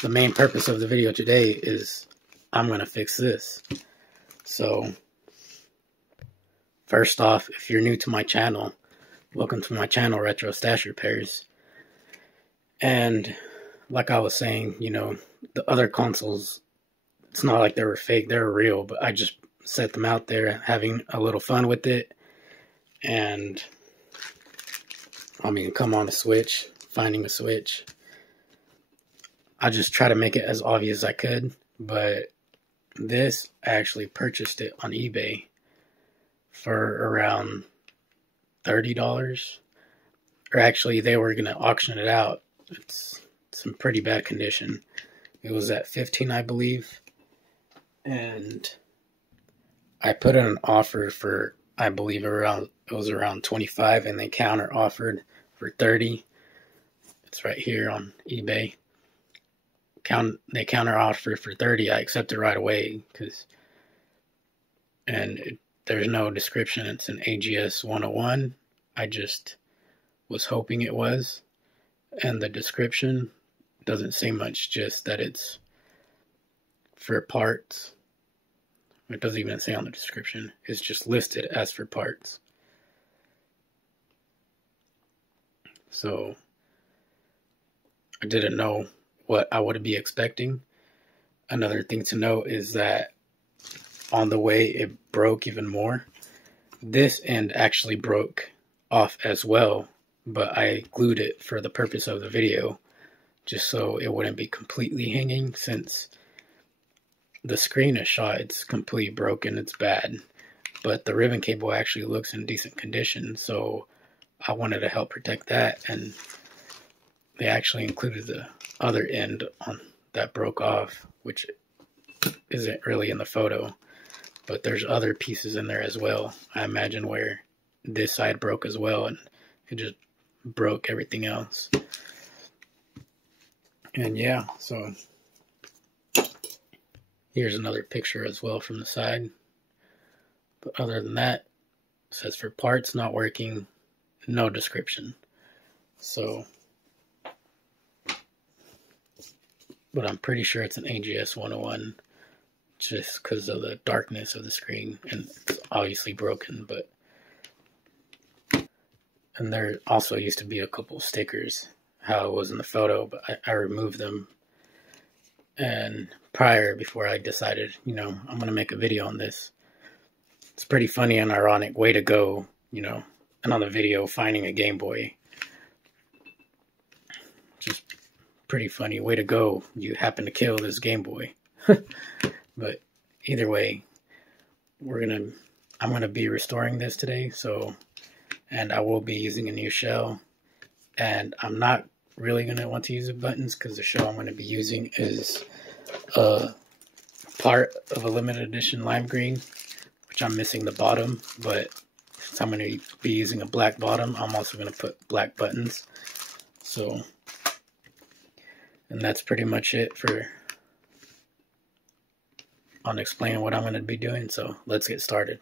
the main purpose of the video today is I'm going to fix this. So, first off, if you're new to my channel, welcome to my channel, Retro Stash Repairs. And like I was saying, you know, the other consoles, it's not like they were fake, they were real, but I just set them out there having a little fun with it. And I mean, come on a switch, finding a switch. I just try to make it as obvious as I could, but this, I actually purchased it on eBay for around $30. Or actually, they were going to auction it out. It's in pretty bad condition. It was at $15, I believe. And I put in an offer for, I believe it was around $25, and they counter offered for $30. It's right here on eBay. They counter offered for $30. I accepted right away there's no description. It's an AGS 101. I just was hoping it was. And the description doesn't say much, just that it's for parts. It doesn't even say on the description. It's just listed as for parts. So I didn't know what I would be expecting. Another thing to note is that on the way it broke even more. This end actually broke off as well, but I glued it for the purpose of the video, just so it wouldn't be completely hanging, since the screen is shot, it's completely broken, it's bad. But the ribbon cable actually looks in decent condition, so I wanted to help protect that, and they actually included the other end on that broke off, which isn't really in the photo, but there's other pieces in there as well. I imagine where this side broke as well, and it just broke everything else. And yeah, so here's another picture as well from the side. But other than that, it says for parts not working, no description. So, but I'm pretty sure it's an AGS 101, just because of the darkness of the screen, and it's obviously broken. But and there also used to be a couple stickers, how it was in the photo, but I removed them. And before I decided, you know, I'm going to make a video on this. It's pretty funny and ironic, way to go, you know, and on the video, finding a Game Boy. Just pretty funny, way to go, you happen to kill this Game Boy. But either way, I'm gonna be restoring this today, and I will be using a new shell, and I'm not really gonna want to use the buttons because the shell I'm gonna be using is a part of a limited edition lime green, which I'm missing the bottom, but since I'm gonna be using a black bottom, I'm also gonna put black buttons. So, and that's pretty much it on explaining what I'm going to be doing, so let's get started.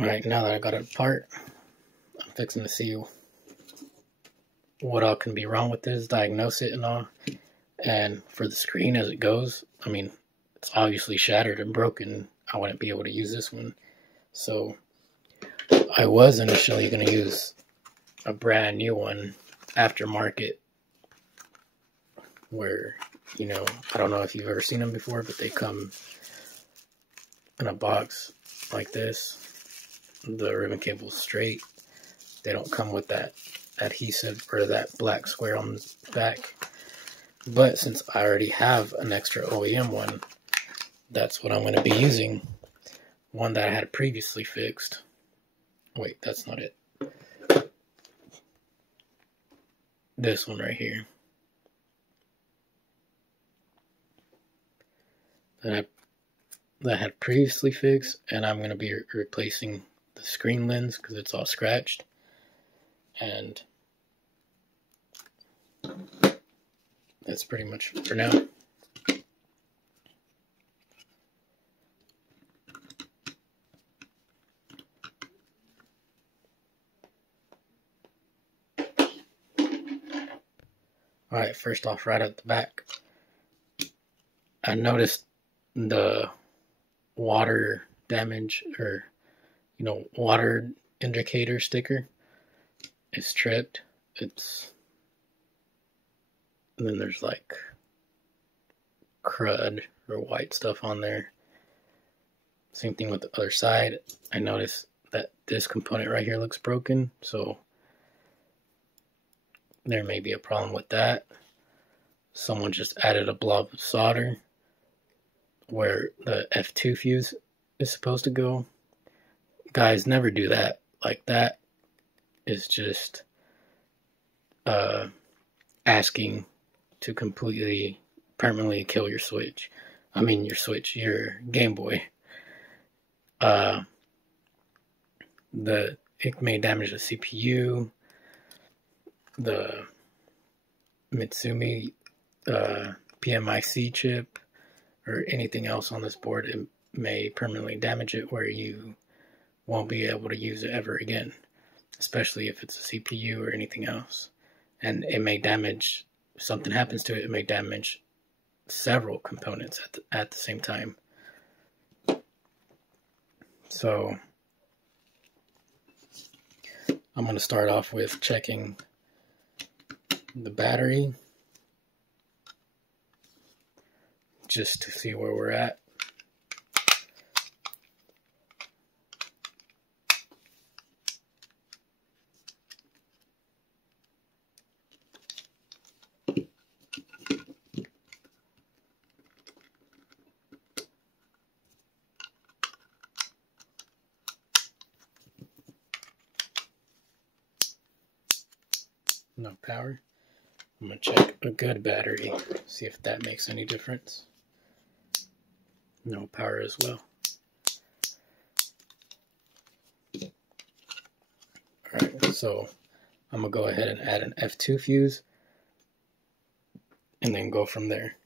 Alright, now that I got it apart, I'm fixing to see what all can be wrong with this, diagnose it and all. And for the screen as it goes, I mean, it's obviously shattered and broken. I wouldn't be able to use this one. So I was initially going to use a brand new one, aftermarket, where, you know, I don't know if you've ever seen them before, but they come in a box like this. The ribbon cable's straight. They don't come with that adhesive or that black square on the back. But since I already have an extra OEM one, that's what I'm going to be using. One that I had previously fixed. Wait, that's not it. This one right here. That I had previously fixed, and I'm going to be replacing the screen lens because it's all scratched. And that's pretty much for now. Alright, first off, right at the back, I noticed the water damage, or, you know, water indicator sticker is tripped. And then there's like crud or white stuff on there. Same thing with the other side. I noticed that this component right here looks broken, so there may be a problem with that. Someone just added a blob of solder where the F2 fuse is supposed to go. Guys, never do that. Like, that is just asking to completely, permanently kill your Switch. I mean, your Game Boy. It may damage the CPU, the Mitsumi PMIC chip, or anything else on this board. It may permanently damage it where you won't be able to use it ever again, especially if it's a CPU or anything else. And it may damage, if something happens to it, it may damage several components at the same time. So I'm going to start off with checking the battery, just to see where we're at. No power. I'm going to check a good battery, see if that makes any difference. No power as well. Alright, so I'm going to go ahead and add an F2 fuse and then go from there.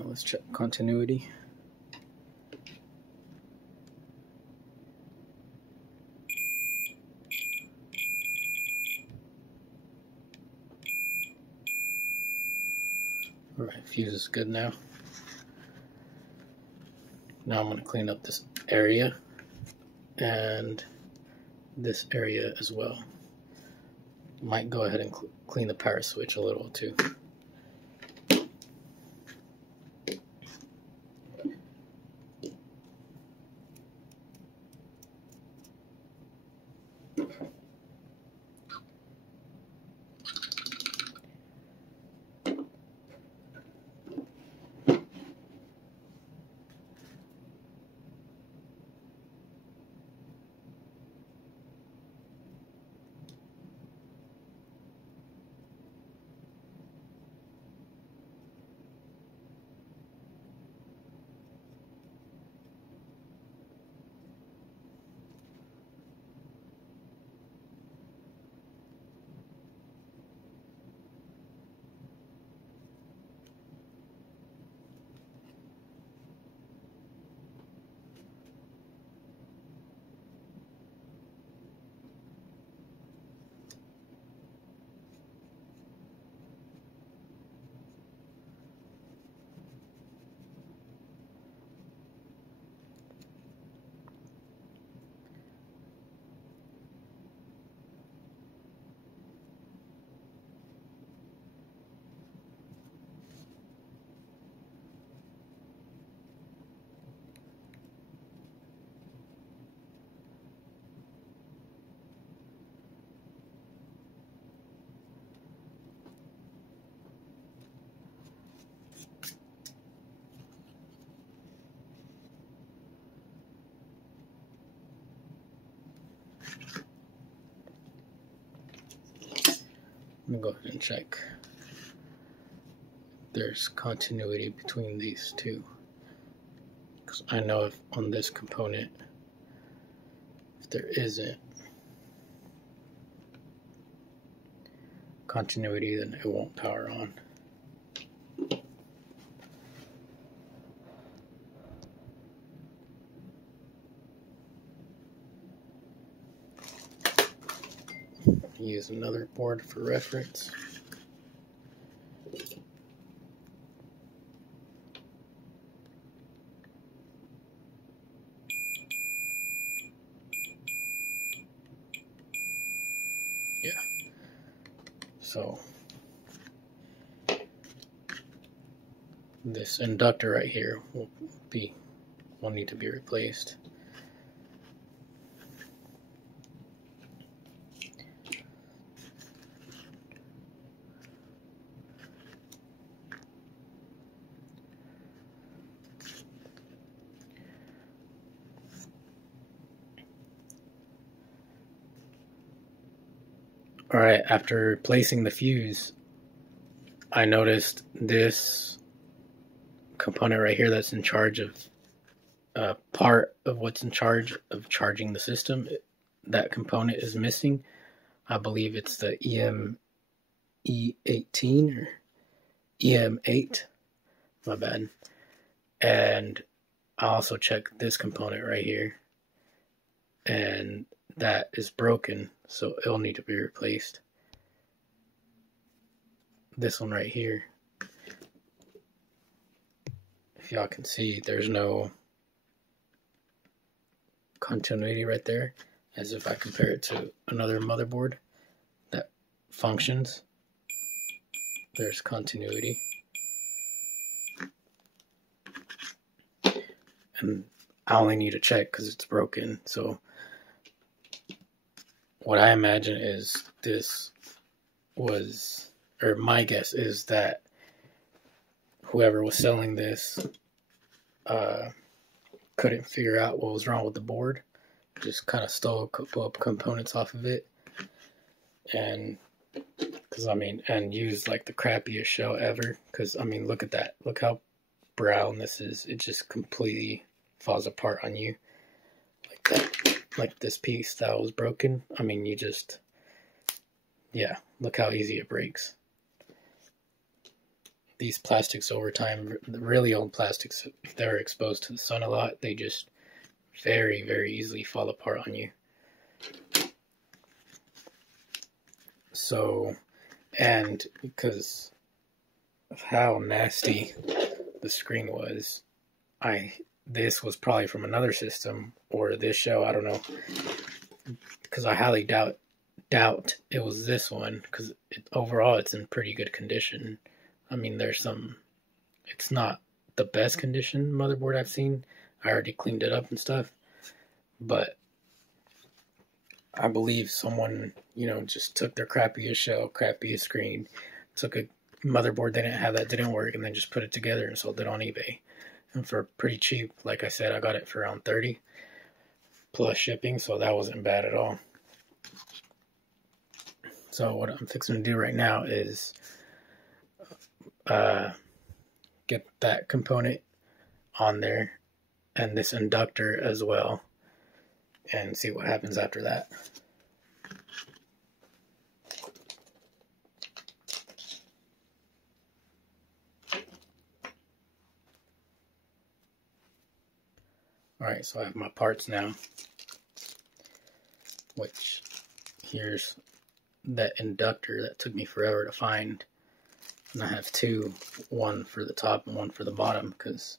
Alright, let's check continuity. Alright, fuse is good now. Now I'm going to clean up this area and this area as well. Might go ahead and clean the power switch a little too. I'm going to go ahead and check. There's continuity between these two. Because I know if on this component, if there isn't continuity, then it won't power on. Use another board for reference. Yeah. So this inductor right here will need to be replaced. Alright, after replacing the fuse, I noticed this component right here that's in charge of part of what's in charge of charging the system. That component is missing. I believe it's the E18 or EM8. My bad. And I also checked this component right here, and that is broken, so it'll need to be replaced. This one right here, if y'all can see, there's no continuity right there, as if I compare it to another motherboard that functions. There's continuity. And I only need to check because it's broken. So what I imagine is this was, or my guess is that whoever was selling this couldn't figure out what was wrong with the board. Just kind of stole a couple of components off of it. And and used like the crappiest shell ever. Because look at that. Look how brown this is. It just completely falls apart on you like that. Like this piece that was broken. You just, yeah, look how easy it breaks. these plastics over time, the really old plastics, if they're exposed to the sun a lot, they just very, very easily fall apart on you. So, and because of how nasty the screen was, this was probably from another system or this show, I don't know, because I highly doubt it was this one, because overall it's in pretty good condition. I mean, it's not the best condition motherboard I've seen. I already cleaned it up and stuff, but I believe someone, just took their crappiest shell, crappiest screen, took a motherboard they didn't have that didn't work, and then just put it together and sold it on eBay. And for pretty cheap, like I said, I got it for around $30 plus shipping, so that wasn't bad at all. So what I'm fixing to do right now is get that component on there and this inductor as well, and see what happens after that. Alright, so I have my parts now, which here's that inductor that took me forever to find. And I have two, one for the top and one for the bottom, because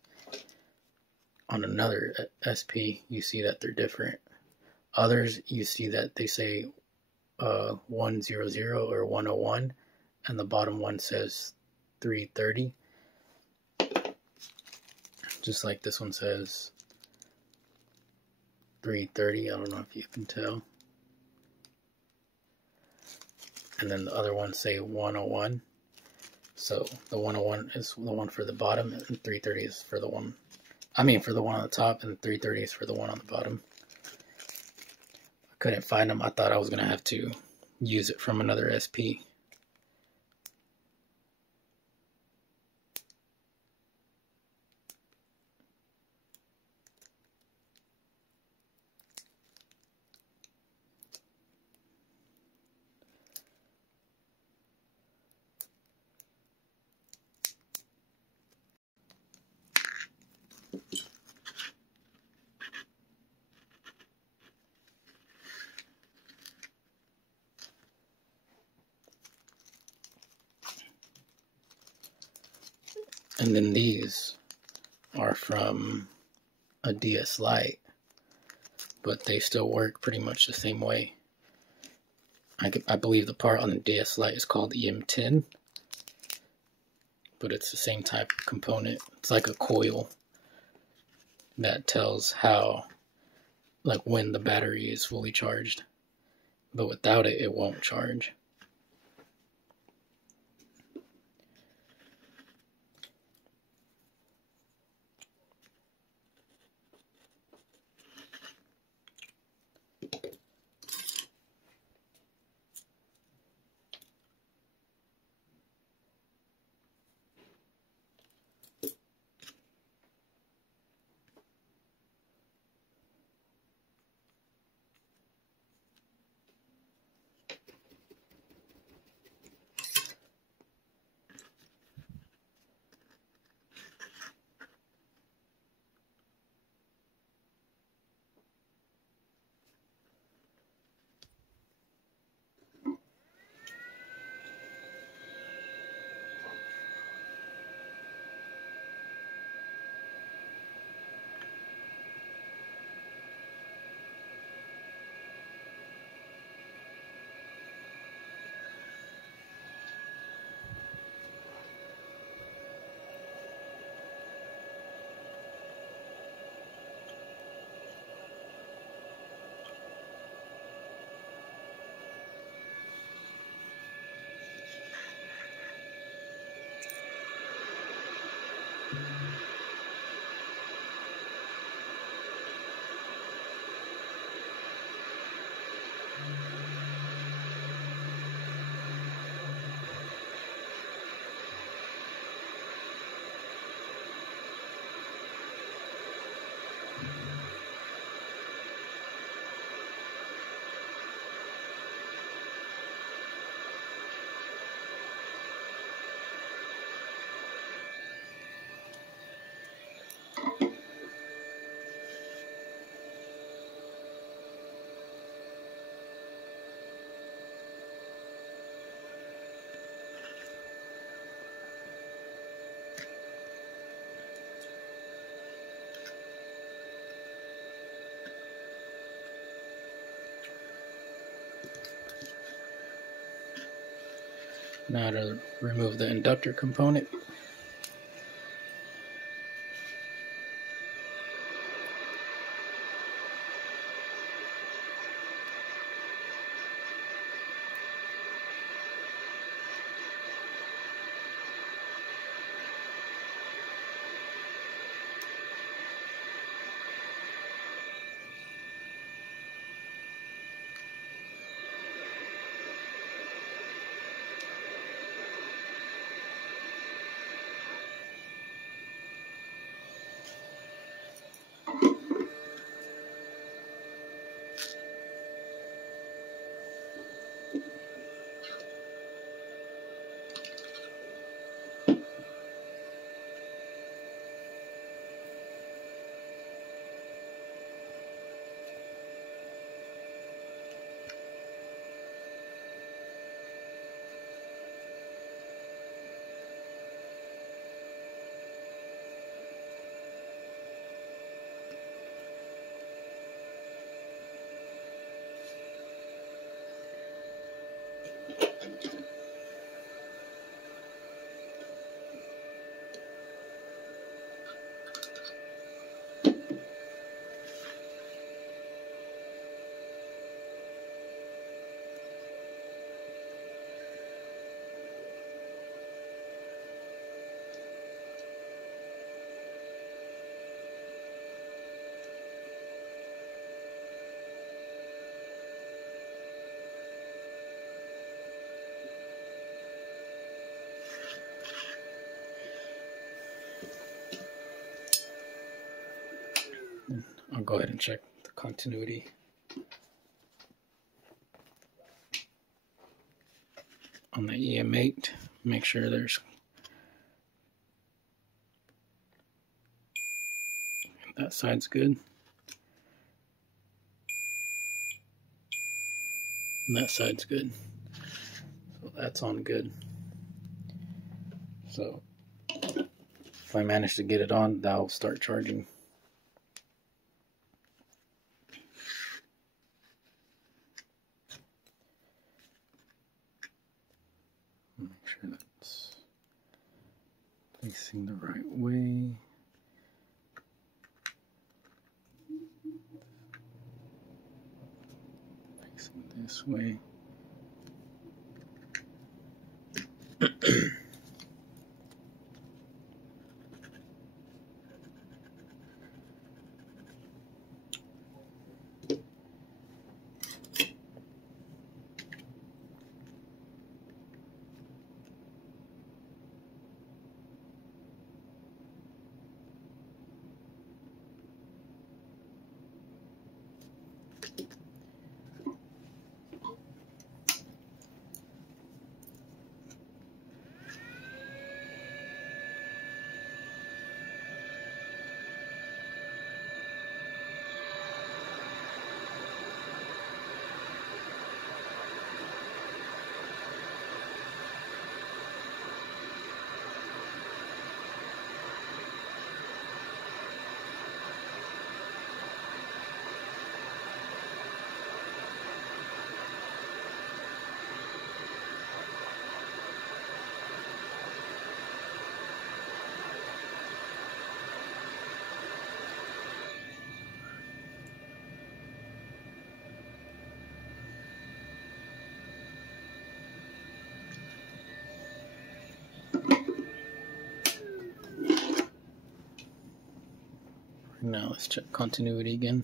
on another SP you see that they're different. Others you see that they say 100 or 101, and the bottom one says 330. Just like this one says 330. I don't know if you can tell. And then the other ones say 101. So the 101 is the one for the bottom, and 330 is for the one, for the one on the top, and 330 is for the one on the bottom. I couldn't find them. I thought I was going to have to use it from another SP. And then these are from a DS Lite, but they still work pretty much the same way. I believe the part on the DS Lite is called EM10, but it's the same type of component. It's like a coil that tells when the battery is fully charged, but without it, it won't charge. Now to remove the inductor component. I'll go ahead and check the continuity. On the EM8, make sure there's that side's good. And that side's good. So that's on good. So if I manage to get it on, that'll start charging. Make sure that's facing the right way. Facing this way. Now let's check continuity again.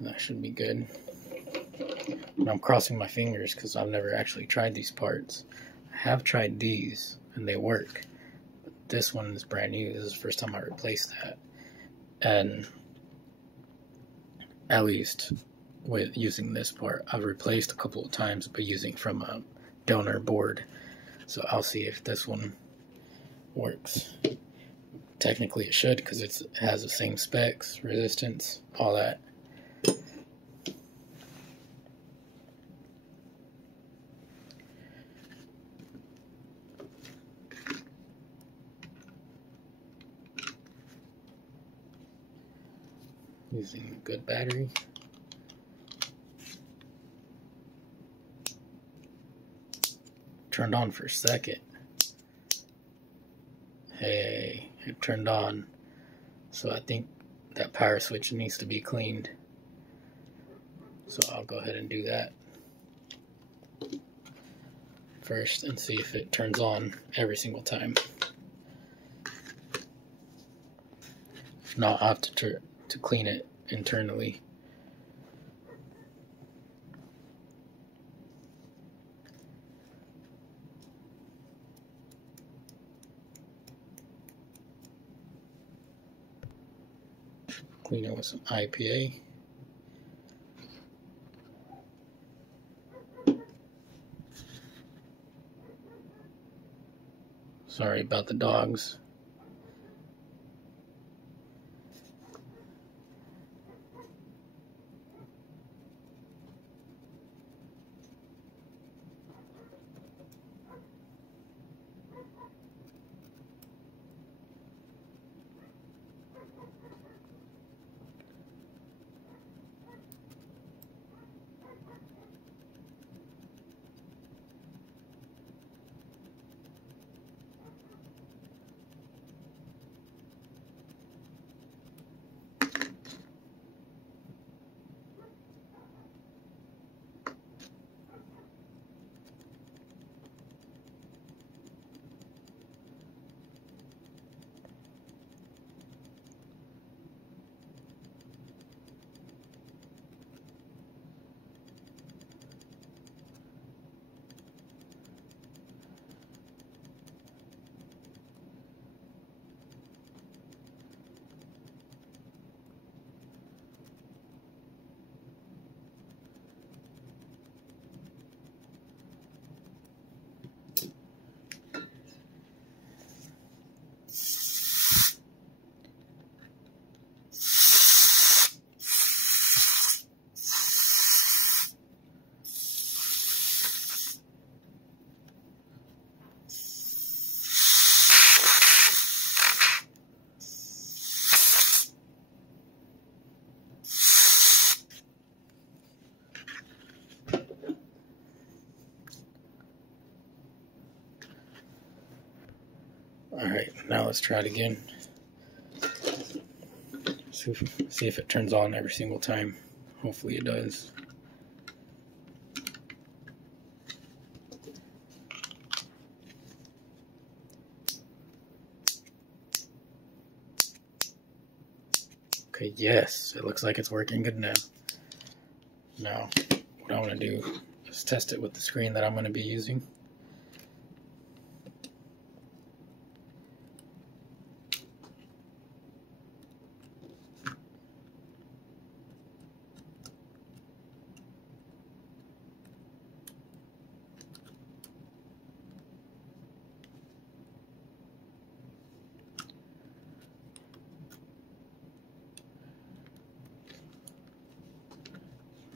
That should be good. And I'm crossing my fingers because I've never actually tried these parts. I have tried these and they work. But this one is brand new. This is the first time I replaced that. And at least with using this part, I've replaced a couple of times by using from a donor board. So I'll see if this one works. Technically it should because it has the same specs, resistance, all that. using a good battery. Turned on for a second. Hey, it turned on. So I think that power switch needs to be cleaned. So I'll go ahead and do that first and see if it turns on every single time. If not, I'll have to clean it internally. Clean it with some IPA. Sorry about the dogs. Alright, now let's try it again. See if it turns on every single time. Hopefully it does. Okay, yes, it looks like it's working good now. Now, what I want to do is test it with the screen that I'm going to be using.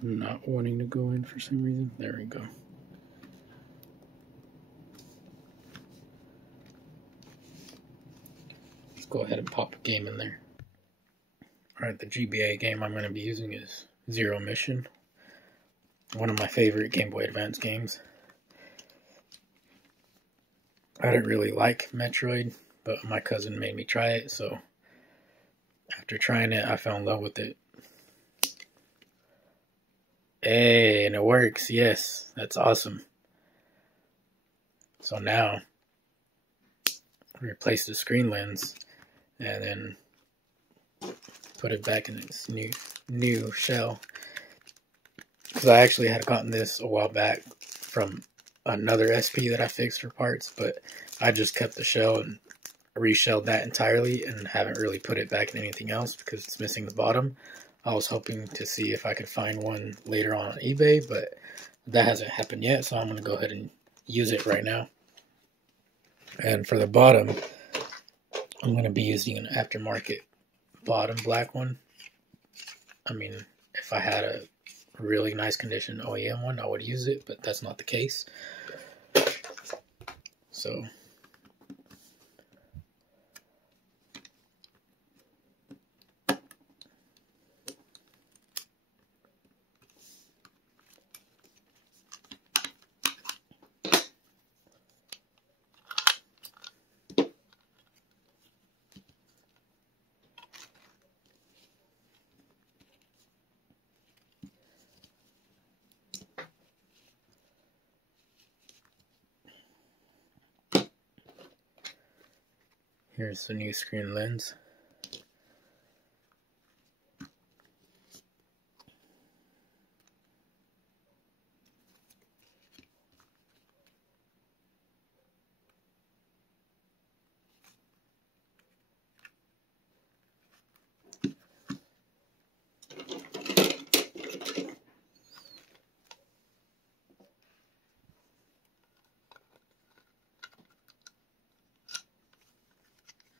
Not wanting to go in for some reason. There we go. Let's go ahead and pop a game in there. Alright, the GBA game I'm going to be using is Zero Mission. One of my favorite Game Boy Advance games. I didn't really like Metroid, but my cousin made me try it, so after trying it, I fell in love with it. Hey, and it works, yes, that's awesome. So now, replace the screen lens, and then put it back in its new shell. Because I actually had gotten this a while back from another SP that I fixed for parts, but I just kept the shell and reshelled that entirely and haven't really put it back in anything else because it's missing the bottom. I was hoping to see if I could find one later on eBay, but that hasn't happened yet, so I'm going to go ahead and use it right now. And for the bottom, I'm going to be using an aftermarket bottom black one. I mean, if I had a really nice condition OEM one, I would use it, but that's not the case. So Here's the new screen lens.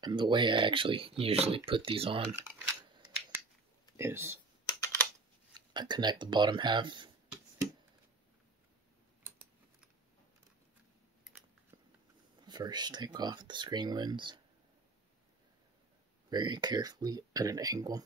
And the way I actually usually put these on is I connect the bottom half. First, take off the screen lens very carefully at an angle.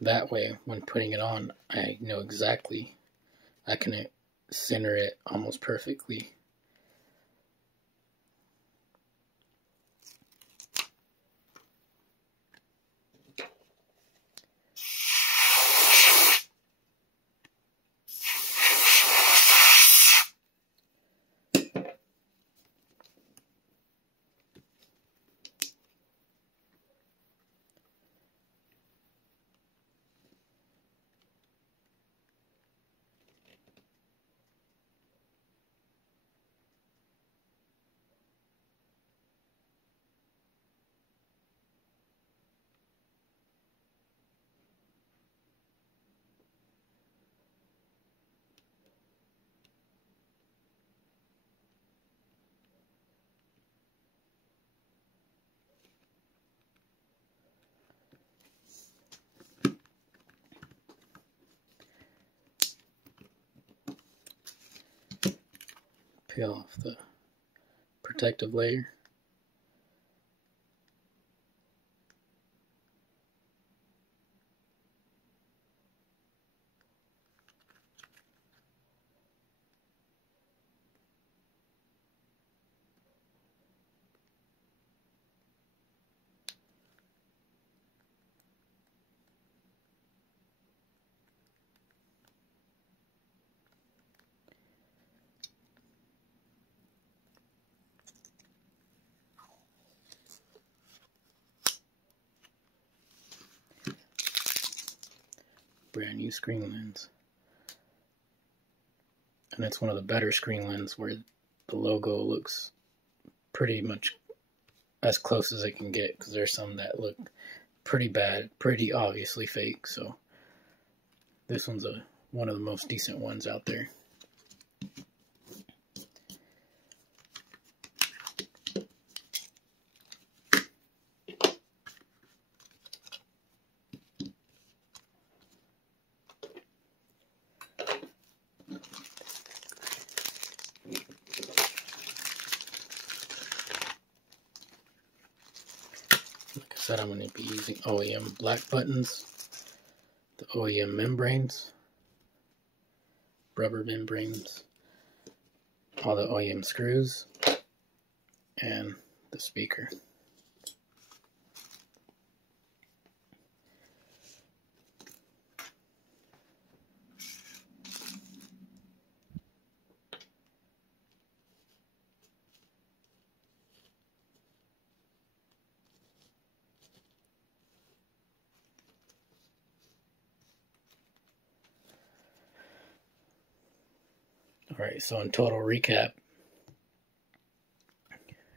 That way, when putting it on, I know exactly, I can center it almost perfectly. Peel off the protective layer. Brand new screen lens, and it's one of the better screen lenses where the logo looks pretty much as close as it can get, because there's some that look pretty bad, pretty obviously fake. So this one's one of the most decent ones out there. Said I'm going to be using OEM black buttons, the OEM membranes, rubber membranes, all the OEM screws, and the speaker. Alright, so in total recap,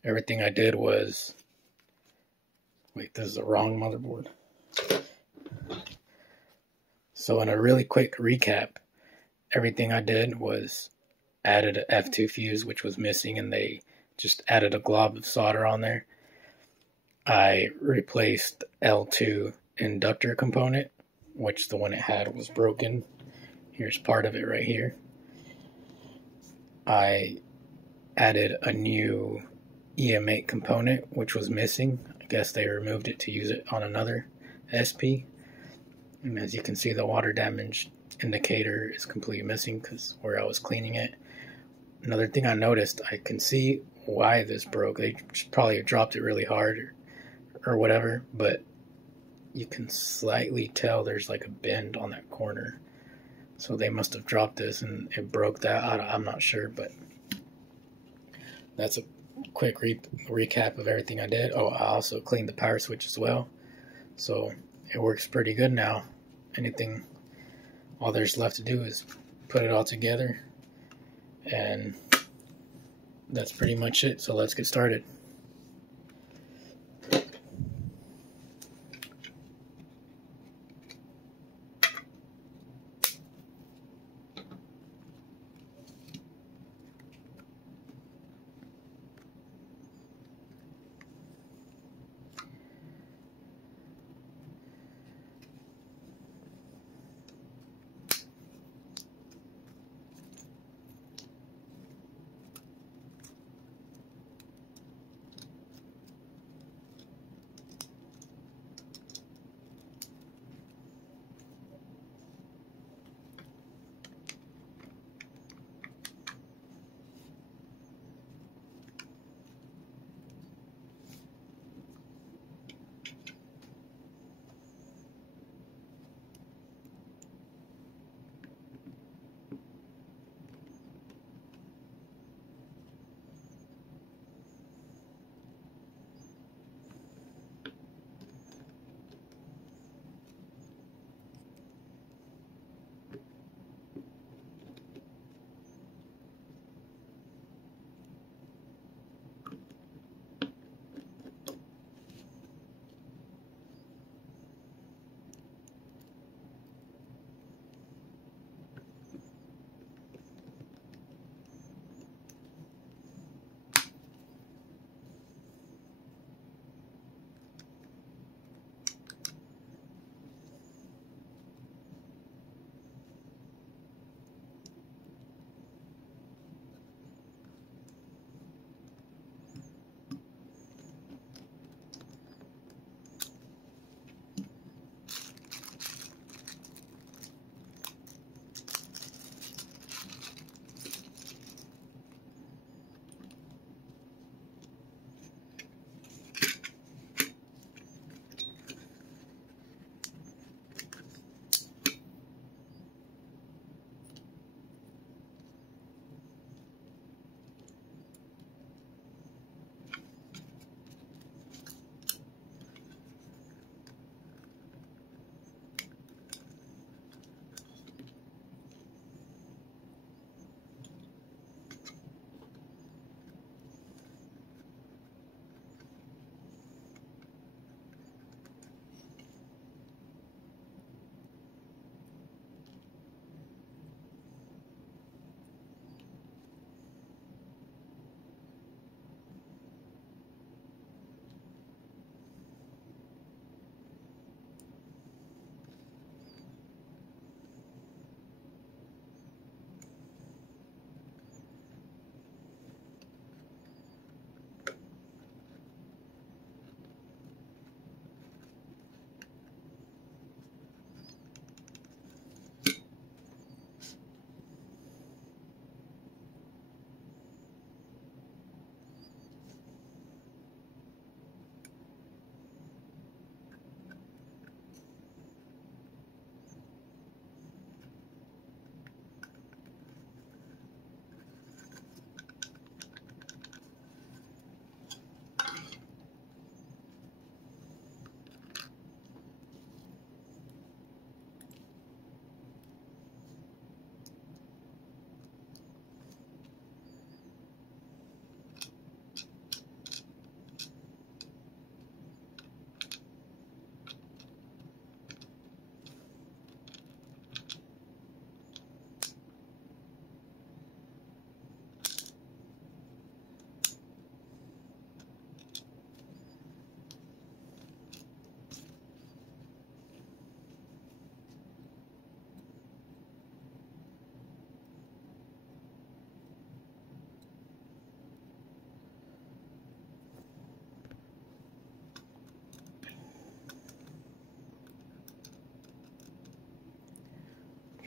everything I did was, wait, this is the wrong motherboard. So in a really quick recap, everything I did was added an F2 fuse, which was missing, and they just added a glob of solder on there. I replaced L2 inductor component, which the one it had was broken. Here's part of it right here. I added a new EM8 component, which was missing. I guess they removed it to use it on another SP. And as you can see, the water damage indicator is completely missing because where I was cleaning it. Another thing I noticed, I can see why this broke. They probably dropped it really hard or whatever, but you can slightly tell there's like a bend on that corner. So they must have dropped this and it broke that. I'm not sure, but that's a quick recap of everything I did. Oh, I also cleaned the power switch as well. So it works pretty good now. All there's left to do is put it all together, and that's pretty much it. So let's get started.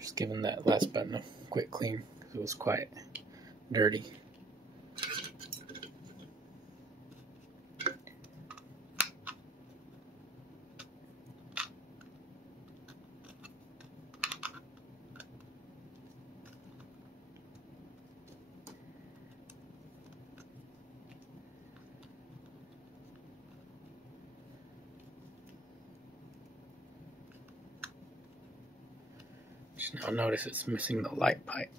Just giving that last button a quick clean because it was quite dirty. Just now notice it's missing the light pipe.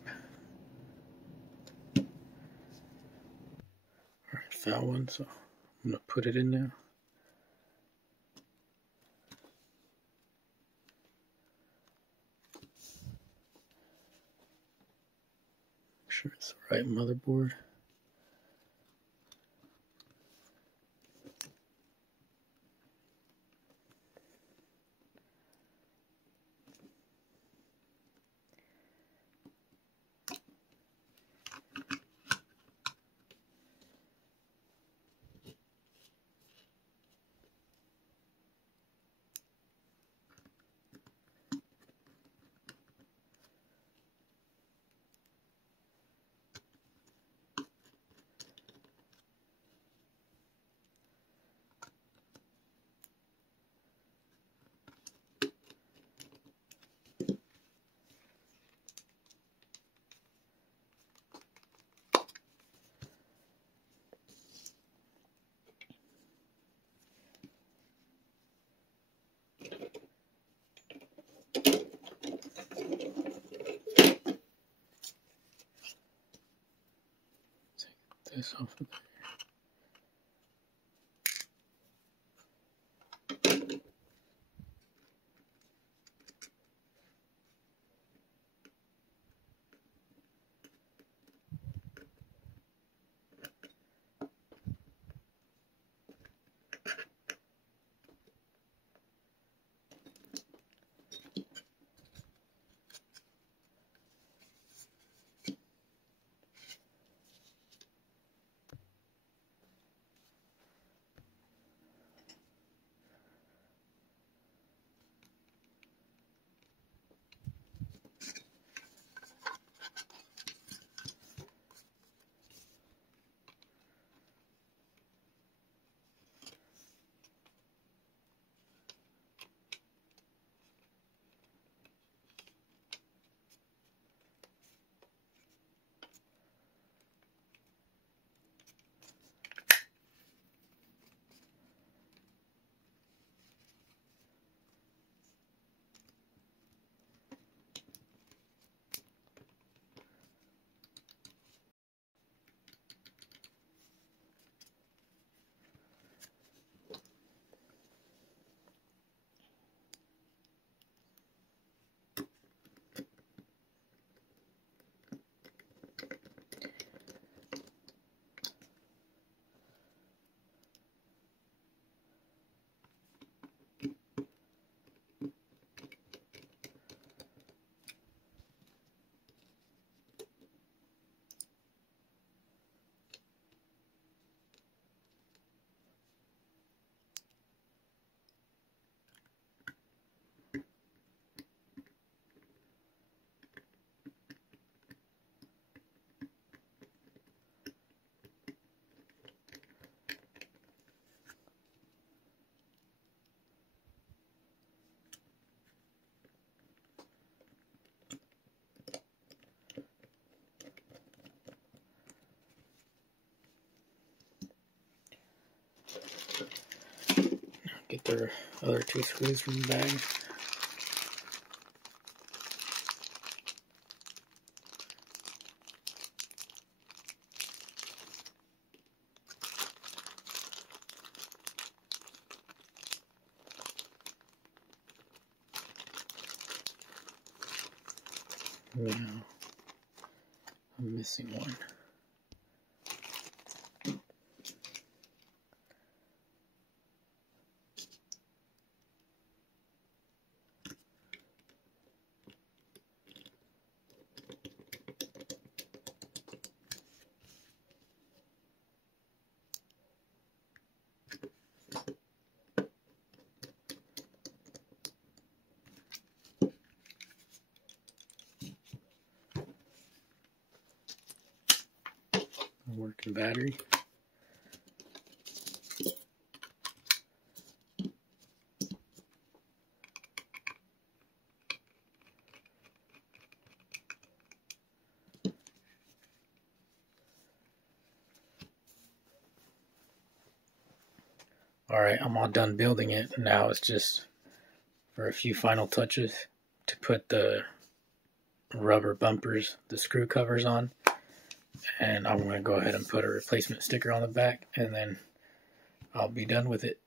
Alright, found one, so I'm going to put it in now. Make sure it's the right motherboard. Take this off of there. Get their other two screws from the bag. Now, I'm missing one. working battery. Alright, I'm all done building it. Now it's just for a few final touches to put the rubber bumpers, the screw covers on. And I'm going to go ahead and put a replacement sticker on the back, and then I'll be done with it.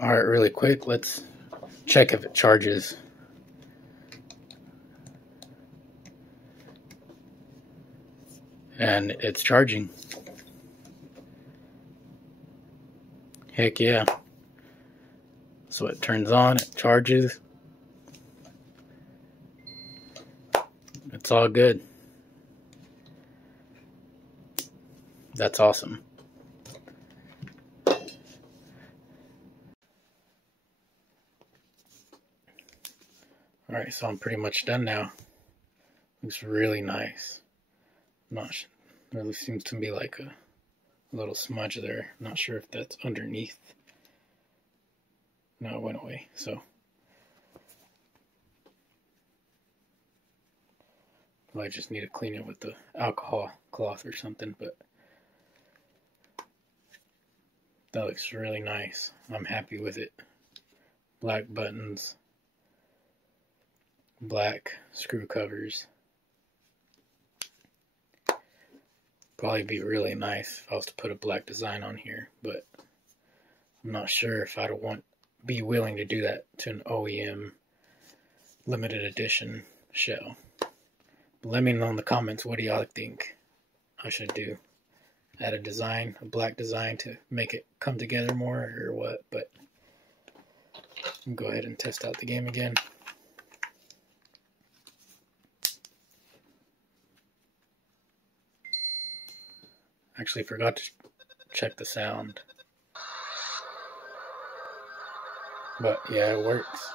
Alright, really quick, let's check if it charges. And it's charging. Heck yeah. So it turns on, it charges. It's all good. That's awesome. Alright, so I'm pretty much done now. Looks really nice. Not sure. There seems to be like a little smudge there. Not sure if that's underneath. No, it went away. So I just need to clean it with the alcohol cloth or something, but that looks really nice. I'm happy with it. Black buttons, black screw covers. Probably be really nice if I was to put a black design on here, but I'm not sure if I'd be willing to do that to an OEM limited edition shell. But let me know in the comments, what do y'all think I should do? add a design, a black design to make it come together more or what, but go ahead and test out the game again. Actually forgot to check the sound. But yeah, it works.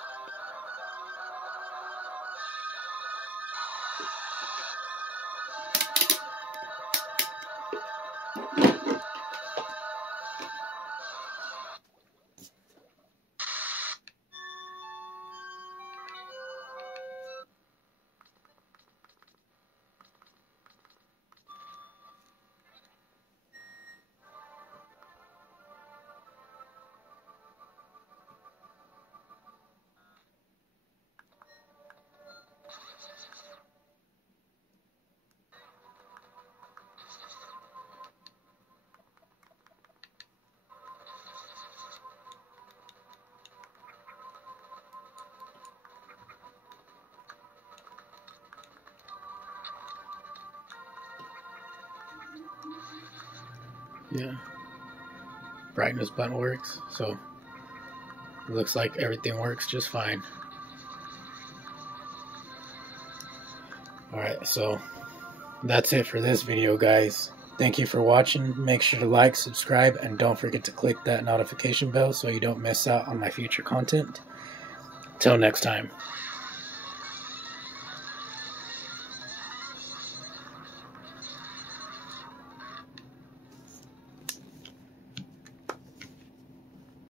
Yeah, brightness button works, so it looks like everything works just fine. Alright, so that's it for this video, guys. Thank you for watching. Make sure to like, subscribe, and don't forget to click that notification bell so you don't miss out on my future content. Till next time.